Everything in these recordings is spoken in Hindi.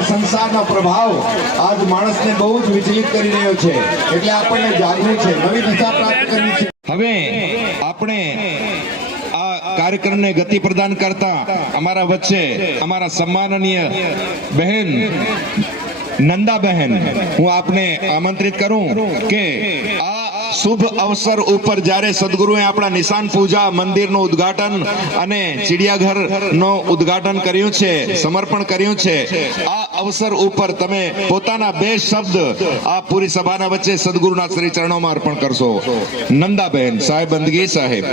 અને સંસારનો પ્રભાવ આજ માણસને બહુ જ વિચલિત કરી રહ્યો છે, એટલે આપણને જાગવું છે, નવી દિશા પ્રાપ્ત કરવી છે। હવે આપણે આ કાર્યક્રમને ગતિ પ્રદાન કરતા અમારા વચ્ચે અમારા સન્માનનીય બહેન नंदा बहन हूँ आपने आमंत्रित करूं के आ शुभ अवसर ऊपर जारे सदगुरुए अपना निशान पूजा मंदिर नो उद्घाटन अने चिड़ियाघर नो उद्घाटन कर्યું છે, समर्पण કર્યું છે। આ અવસર ઉપર તમે પોતાના બે શબ્દ આ પૂરી સભાના વચ્ચે સદગુરુના શ્રી ચરણોમાં અર્પણ કરશો। નંદા બહેન સાહેબ બંદગી સાહેબ।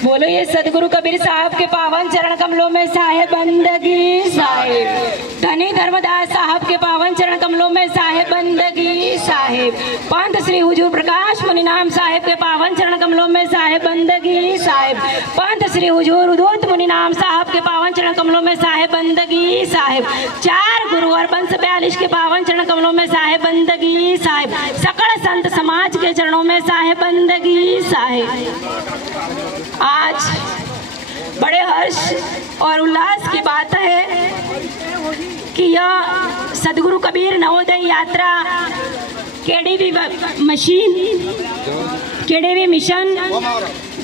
बोलो ये सदगुरु कबीर साहब के पावन चरण कमलों में साहेब बंदगी साहेब। धनी धर्मदास साहब के पावन चरण कमलों में साहेब बंदगी साहेब। पंत श्री हुजूर प्रकाश मुनि नाम साहेब के पावन चरण कमलों में साहेब बंदगी साहेब। पंत श्री हुजूर उदोत मुनि नाम साहब के पावन चरण कमलों में साहेब बंदगी साहेब। चार गुरु और वंश 42 के पावन चरण कमलों में साहेब बंदगी साहेब। सकल संत समाज के चरणों में साहेब बंदगी साहेब। आज बड़े हर्ष और उल्लास की बात है कि यह सदगुरु कबीर नवोदय यात्रा केडीवी मिशन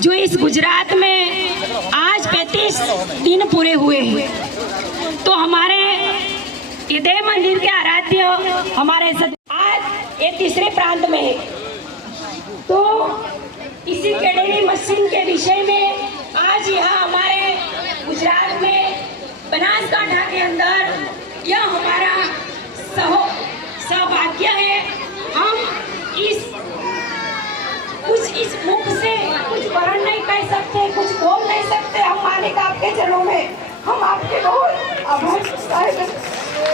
जो इस गुजरात में आज 35 दिन पूरे हुए हैं, तो हमारे हृदय मंदिर के आराध्य हमारे आज ये तीसरे प्रांत में है। तो इसी केडीवी मशीन के विषय में आज यहाँ हमारे गुजरात में बनासकांठा के अंदर यह हमारा सौभाग्य है। हम इस मुख से कुछ वर्ण नहीं कह सकते, कुछ बोल नहीं सकते। हम मालिक आपके चरणों में हम आपके बहुत आभार।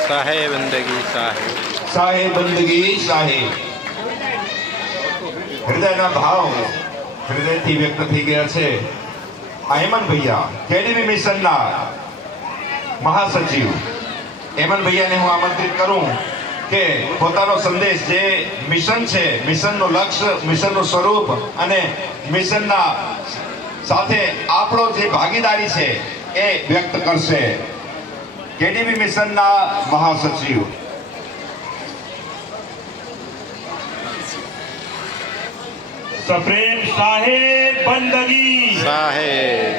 साहेब बंदगी साहेब, साहेब बंदगी साहेब। हृदयना भाव हृदयથી વ્યક્ત થઈ ગયા છે। હેમંત ભૈયા કેડીવી મિશનના મહાસચિવ હેમંત ભૈયાને હું આમંત્રિત કરું કે પોતાનો સંદેશ જે મિશન છે, મિશનનો લક્ષ્ય, મિશનનું સ્વરૂપ અને મિશનના સાથે આપણો જે ભાગીદારી છે એ વ્યક્ત કરશે। કેડીવી મિશનના મહાસચિવ। सप्रेम साहेब बंदगी साहेब।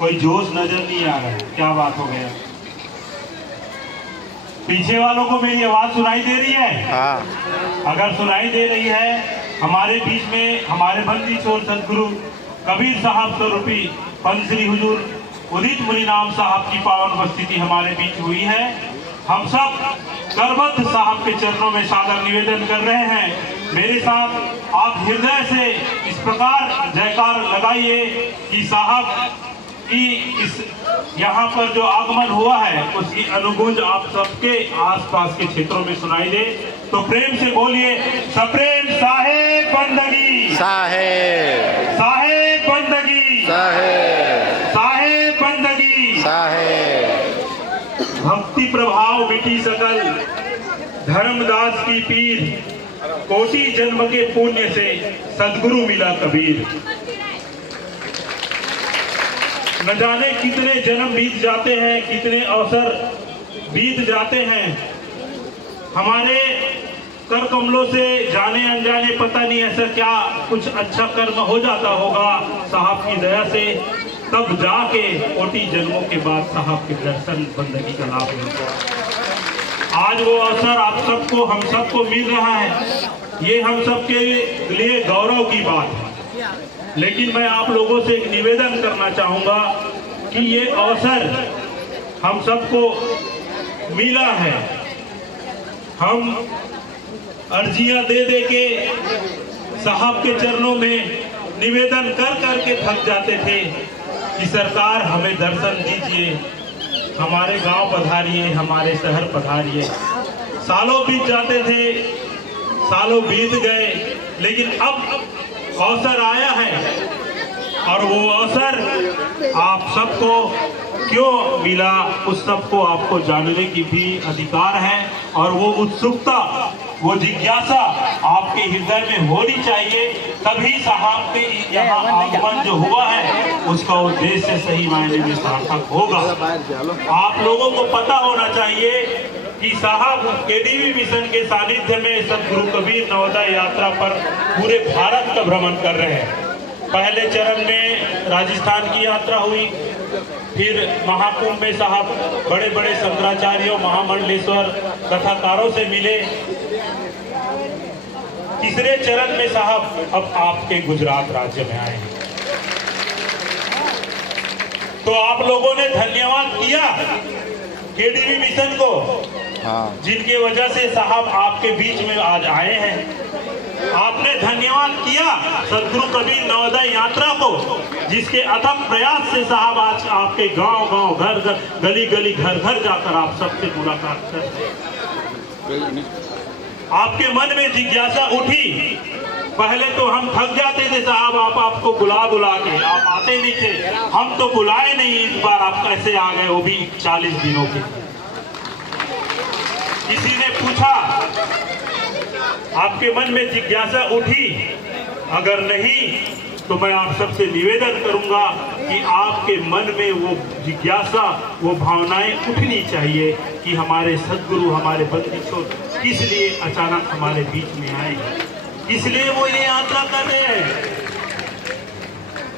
कोई जोश नजर नहीं आ रहा है, क्या बात हो गया? पीछे वालों को मेरी आवाज सुनाई दे रही है? हाँ। अगर सुनाई दे रही है, हमारे बीच में हमारे बंदी चोर सदगुरु कबीर साहब स्वरूपी पंत श्री हुजूर उदित मुनि नाम साहब की पावन उपस्थिति हमारे बीच हुई है। हम सब करबद्ध साहब के चरणों में सादर निवेदन कर रहे हैं। मेरे साथ आप हृदय से इस प्रकार जयकार लगाइए कि साहब की इस यहाँ पर जो आगमन हुआ है उसकी अनुगूंज आप सबके आसपास के क्षेत्रों में सुनाई दे। तो प्रेम से बोलिए सप्रेम साहेब बंदगी साहेब, साहेब बंदगी साहेब, साहेब बंदगी साहेब। भक्ति प्रभाव मिटी सकल धर्मदास की पीर, कोटि जन्म के पुण्य से सदगुरु मिला कबीर। न जाने कितने जन्म बीत जाते हैं, कितने अवसर बीत जाते हैं, हमारे कर कमलों से जाने अनजाने पता नहीं ऐसा क्या कुछ अच्छा कर्म हो जाता होगा साहब की दया से, तब जाके कोटि जन्मों के बाद साहब के दर्शन बंदगी का लाभ मिलता है। आज वो अवसर आप सबको हम सबको मिल रहा है, ये हम सबके लिए गौरव की बात है। लेकिन मैं आप लोगों से एक निवेदन करना चाहूँगा कि ये अवसर हम सबको मिला है। हम अर्जियां दे दे के साहब के चरणों में निवेदन कर कर के थक जाते थे कि सरकार हमें दर्शन दीजिए, हमारे गांव पधारिए, हमारे शहर पधारिए। सालों बीत जाते थे, सालों बीत गए, लेकिन अब अवसर आया है और वो अवसर आप सबको क्यों मिला उस सबको आपको जानने की भी अधिकार है। और वो उत्सुकता वो जिज्ञासा आपके हृदय में होनी चाहिए, तभी साहब के यहाँ आगमन जो हुआ है उसका उद्देश्य सही मायने में सार्थक होगा। आप लोगों को पता होना चाहिए कि साहब केडीवी मिशन के सानिध्य में सदगुरु कबीर नवोदय यात्रा पर पूरे भारत का भ्रमण कर रहे हैं। पहले चरण में राजस्थान की यात्रा हुई, फिर महाकुंभ में साहब बड़े बड़े शंकराचार्यों, महामंडलेश्वर कथाकारों से मिले। तीसरे चरण में साहब अब आपके गुजरात राज्य में आए हैं। तो आप लोगों ने धन्यवाद किया केडीवी मिशन को, जिनके वजह से साहब आपके बीच में आज आए हैं। आपने धन्यवाद किया सदगुरु कबीर नवोदय यात्रा को, जिसके अथक प्रयास से साहब आज आपके गांव गांव, घर घर, गली गली, घर घर जाकर आप सबसे मुलाकात करते। आपके मन में जिज्ञासा उठी। पहले तो हम थक जाते थे साहब, आपको बुला के आप आते नहीं थे। हम तो बुलाए नहीं, इस बार आप कैसे आ गए, वो भी 40 दिनों के। किसी ने पूछा, आपके मन में जिज्ञासा उठी। अगर नहीं तो मैं आप सबसे निवेदन करूंगा कि आपके मन में वो जिज्ञासा, वो भावनाएं उठनी चाहिए कि हमारे सदगुरु, हमारे बंदी छोड़ किस लिए अचानक हमारे बीच में आए, इसलिए वो ये यात्रा कर रहे हैं।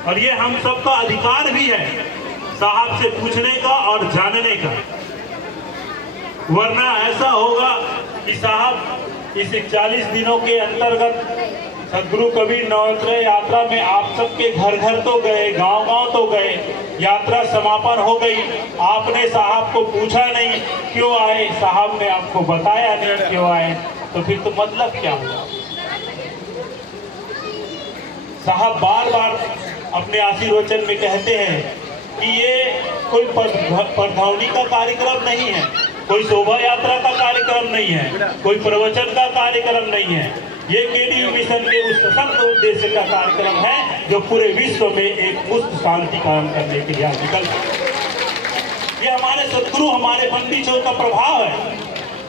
और ये हम सबका अधिकार भी है साहब से पूछने का और जानने का। वरना ऐसा होगा कि साहब इस 40 दिनों के अंतर्गत सदगुरु कबीर नवोदय यात्रा में आप सबके घर घर तो गए, गांव गांव तो गए, यात्रा समापन हो गई, आपने साहब को पूछा नहीं क्यों आए, साहब ने आपको बताया नहीं क्यों आए, तो फिर तो मतलब क्या हुआ। साहब बार बार अपने आशीर्वचन में कहते हैं कि ये कोई परधौनी का कार्यक्रम नहीं है, कोई शोभा यात्रा का कार्यक्रम नहीं है, कोई प्रवचन का कार्यक्रम नहीं है। ये केडीवी मिशन के उस सशक्त उद्देश्य का कार्यक्रम है जो पूरे विश्व में एक मुक्त शांति कायम करने के लिए निकल। ये हमारे सदगुरु, हमारे बंदी छोर का प्रभाव है।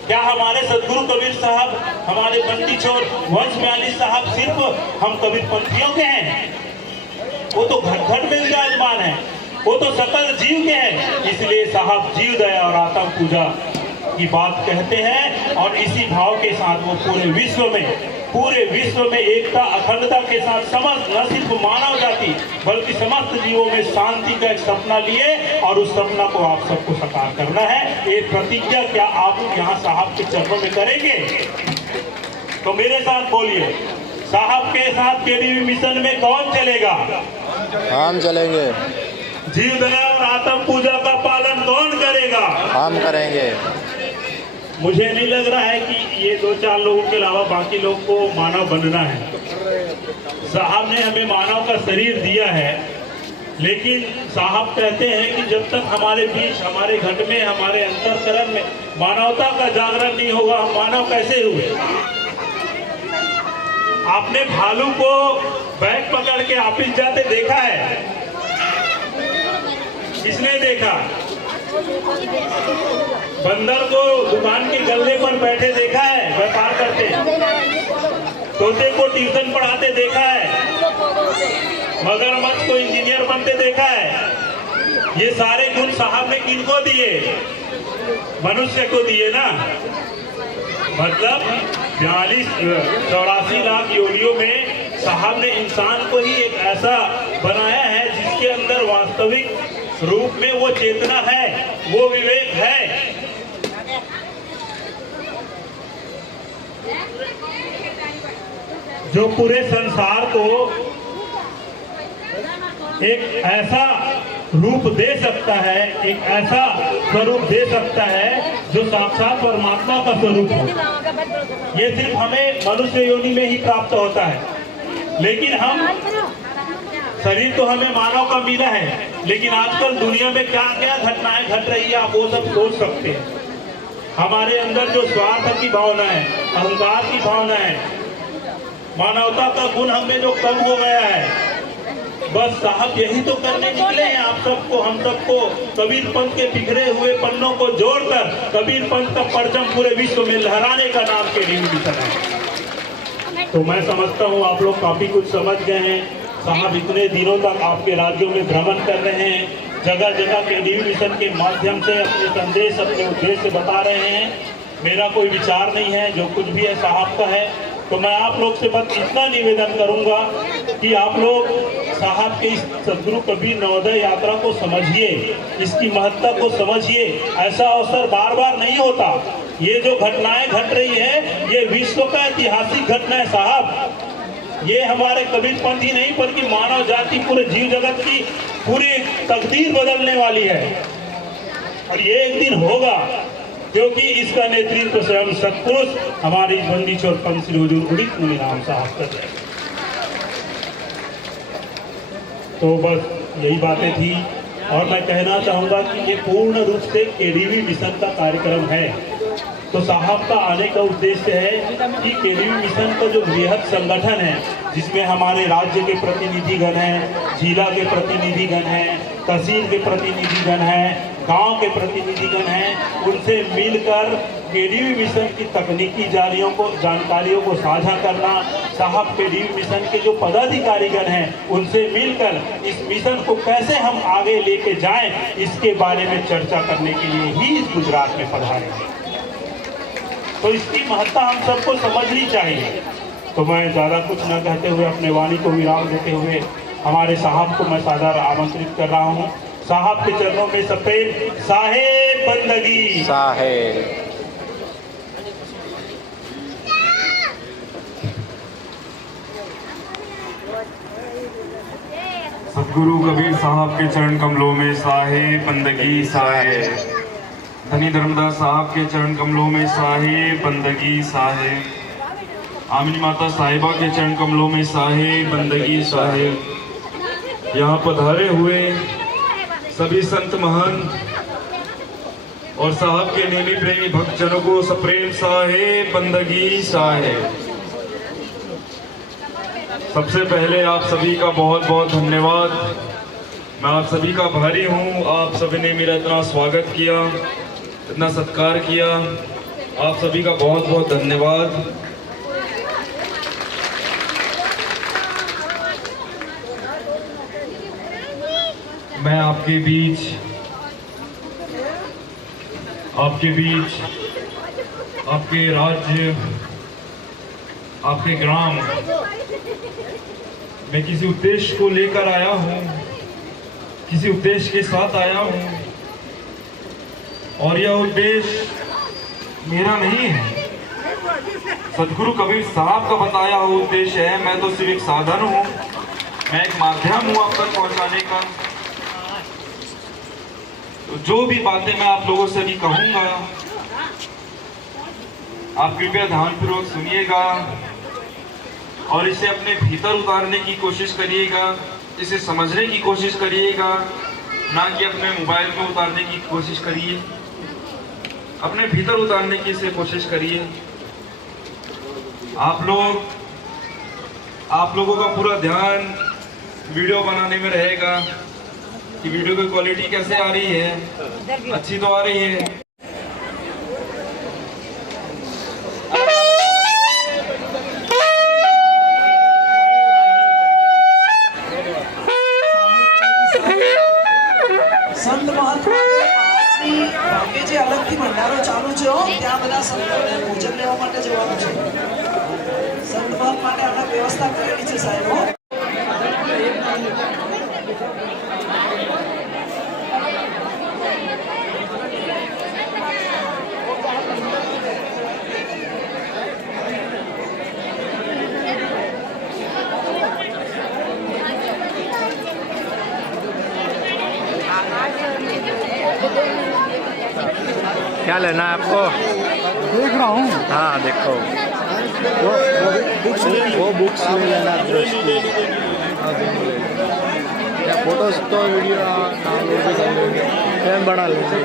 क्या हमारे सदगुरु कबीर साहब, हमारे बंदी छोर वंश म्याली साहब सिर्फ हम कबीर पंथियों के हैं? वो तो घर घर में विराजमान है, वो तो सकल जीव के हैं। इसलिए साहब जीव दया और आत्म पूजा की बात कहते हैं, और इसी भाव के साथ वो पूरे विश्व में एकता, अखंडता के साथ समस्त, न सिर्फ मानव जाति बल्कि समस्त जीवों में शांति का एक सपना लिए, और उस सपना को आप सबको साकार करना है। ये प्रतिज्ञा क्या आप यहाँ साहब के चरणों में करेंगे? तो मेरे साथ बोलिए, साहब के साथ केडीवी मिशन में कौन चलेगा? हम चलेंगे। जीव दया और आत्म पूजा का पालन कौन करेगा? हम करेंगे। मुझे नहीं लग रहा है कि ये 2-4 लोगों के अलावा बाकी लोग को मानव बनना है। साहब ने हमें मानव का शरीर दिया है, लेकिन साहब कहते हैं कि जब तक हमारे बीच, हमारे घट में, हमारे अंतःकरण में मानवता का जागरण नहीं होगा, हम मानव कैसे हुए? आपने भालू को बैग पकड़ के ऑफिस जाते देखा है? किसने देखा? बंदर को दुकान के गल्ले पर बैठे देखा है, व्यापार करते? तोते को ट्यूशन पढ़ाते देखा है? मगरमच्छ को इंजीनियर बनते देखा है? ये सारे गुण साहब ने किनको दिए? मनुष्य को दिए ना। मतलब 84 लाख योनियों में साहब ने इंसान को ही एक ऐसा बनाया है जिसके अंदर वास्तविक रूप में वो चेतना है, वो विवेक है। जो पूरे संसार को एक ऐसा रूप दे सकता है, एक ऐसा स्वरूप दे सकता है जो साक्षात परमात्मा का स्वरूप हो। ये सिर्फ हमें मनुष्य योनि में ही प्राप्त होता है। लेकिन हम, शरीर तो हमें मानव का मिला है, लेकिन आजकल दुनिया में क्या क्या घटनाएं घट रही है आप वो सब सोच सकते हैं। हमारे अंदर जो स्वार्थ की भावना है, अहंकार की भावना है, मानवता का गुण हमें जो कम हो गया है, बस साहब यही तो करने निकले हैं आप सबको, हम सबको, कबीर पंथ के बिखरे हुए पन्नों को जोड़कर कबीर पंथ का परचम पूरे विश्व में लहराने का नाम केडीवी मिशन है। तो मैं समझता हूँ आप लोग काफी कुछ समझ गए हैं। साहब इतने दिनों तक आपके राज्यों में भ्रमण कर रहे हैं, जगह जगह केडीवी मिशन के माध्यम से अपने संदेश, अपने उद्देश्य बता रहे हैं। मेरा कोई विचार नहीं है, जो कुछ भी है साहब का है। तो मैं आप लोग से बस इतना निवेदन करूंगा कि आप लोग साहब के इस सदगुरु कबीर नवोदय यात्रा को समझिए, इसकी महत्ता को समझिए। ऐसा अवसर बार बार नहीं होता। ये जो घटनाएं घट रही है ये विश्व का ऐतिहासिक घटना है साहब। ये हमारे कबीर पंथ ही नहीं बल्कि मानव जाति, पूरे जीव जगत की पूरी तकदीर बदलने वाली है। और ये एक दिन होगा क्योंकि इसका नेतृत्व स्वयं सत्पुरुष हमारी बंदी चोर पंथ श्री हुजूर उदित मुनि राम साहब कर रहे हैं। तो बस यही बातें थी और मैं कहना चाहूंगा कि ये पूर्ण रूप से केडीवी मिशन का कार्यक्रम है। तो साहब का आने का उद्देश्य है कि केडीवी मिशन का जो बृहद संगठन है, जिसमें हमारे राज्य के प्रतिनिधिगण हैं, जिला के प्रतिनिधिगण हैं, तहसील के प्रतिनिधिगण हैं, गांव के प्रतिनिधिगण हैं, उनसे मिलकर केडीवी मिशन की तकनीकी जानकारियों को साझा करना, साहब केडीवी मिशन के जो पदाधिकारीगण हैं उनसे मिलकर इस मिशन को कैसे हम आगे लेके जाएं, इसके बारे में चर्चा करने के लिए ही इस गुजरात में पधारे हैं। तो इसकी महत्ता हम सबको समझनी चाहिए। तो मैं ज़्यादा कुछ न कहते हुए अपने वाणी को विराम देते हुए हमारे साहब को मैं सादर आमंत्रित कर रहा हूँ। साहब के चरणों में सफेद साहेब बंदगी साहेब। सदगुरु कबीर साहब के चरण कमलों में साहेब बंदगी साहेब। धनी धर्मदास साहब के चरण कमलों में साहेब बंदगी साहेब। आमिनी माता साहिबा के चरण कमलों में साहेब बंदगी साहेब। यहाँ पधारे हुए सभी संत महान और साहब के नेमी प्रेमी भक्तजनों को सप्रेम साहेब बंदगी साहेब। सबसे पहले आप सभी का बहुत बहुत धन्यवाद। मैं आप सभी का आभारी हूँ। आप सभी ने मेरा इतना स्वागत किया, इतना सत्कार किया। आप सभी का बहुत बहुत धन्यवाद। मैं आपके बीच आपके राज्य, आपके ग्राम मैं किसी उद्देश्य को लेकर आया हूँ, किसी उद्देश्य के साथ आया हूँ और यह उद्देश्य मेरा नहीं है, सदगुरु कबीर साहब का बताया हुआ उद्देश्य है। मैं तो सिर्फ एक साधन हूँ, मैं एक माध्यम हूँ आप तक पहुँचाने का। तो जो भी बातें मैं आप लोगों से भी कहूँगा, आप कृपया ध्यानपूर्वक सुनिएगा और इसे अपने भीतर उतारने की कोशिश करिएगा, इसे समझने की कोशिश करिएगा, ना कि अपने मोबाइल में उतारने की कोशिश करिए। अपने भीतर उतारने की इसे कोशिश करिए। आप लोगों का पूरा ध्यान वीडियो बनाने में रहेगा कि वीडियो की क्वालिटी कैसे आ रही है, अच्छी तो आ रही है। સંત મહાત્મા ભાગ્ય જે અલગથી ભંડારો ચાલુ છે ત્યાં બધા સંતોને ભોજન લેવા માટે જવાનું છે। સંત મહાત્મા માટે આપણે વ્યવસ્થા કરેલી છે સાહેબ। क्या लेना है आपको? देख रहा हूँ। हाँ देखो, वो बुक्स ले लेना। या फोटोज तो वीडियो डाउनलोड भी कर लेंगे, फ्रेम बना लेंगे।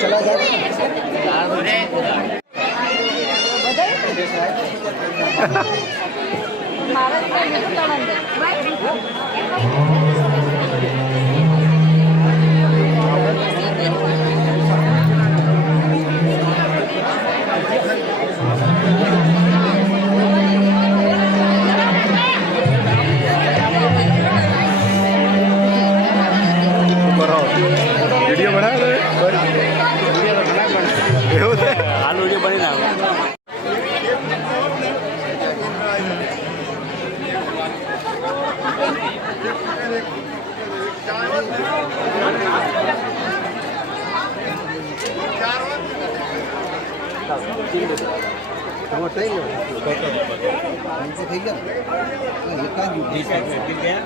चला વિડીયો બનાવે એવું છે હાલ વિડીયો બની નાખો થઈ ગયા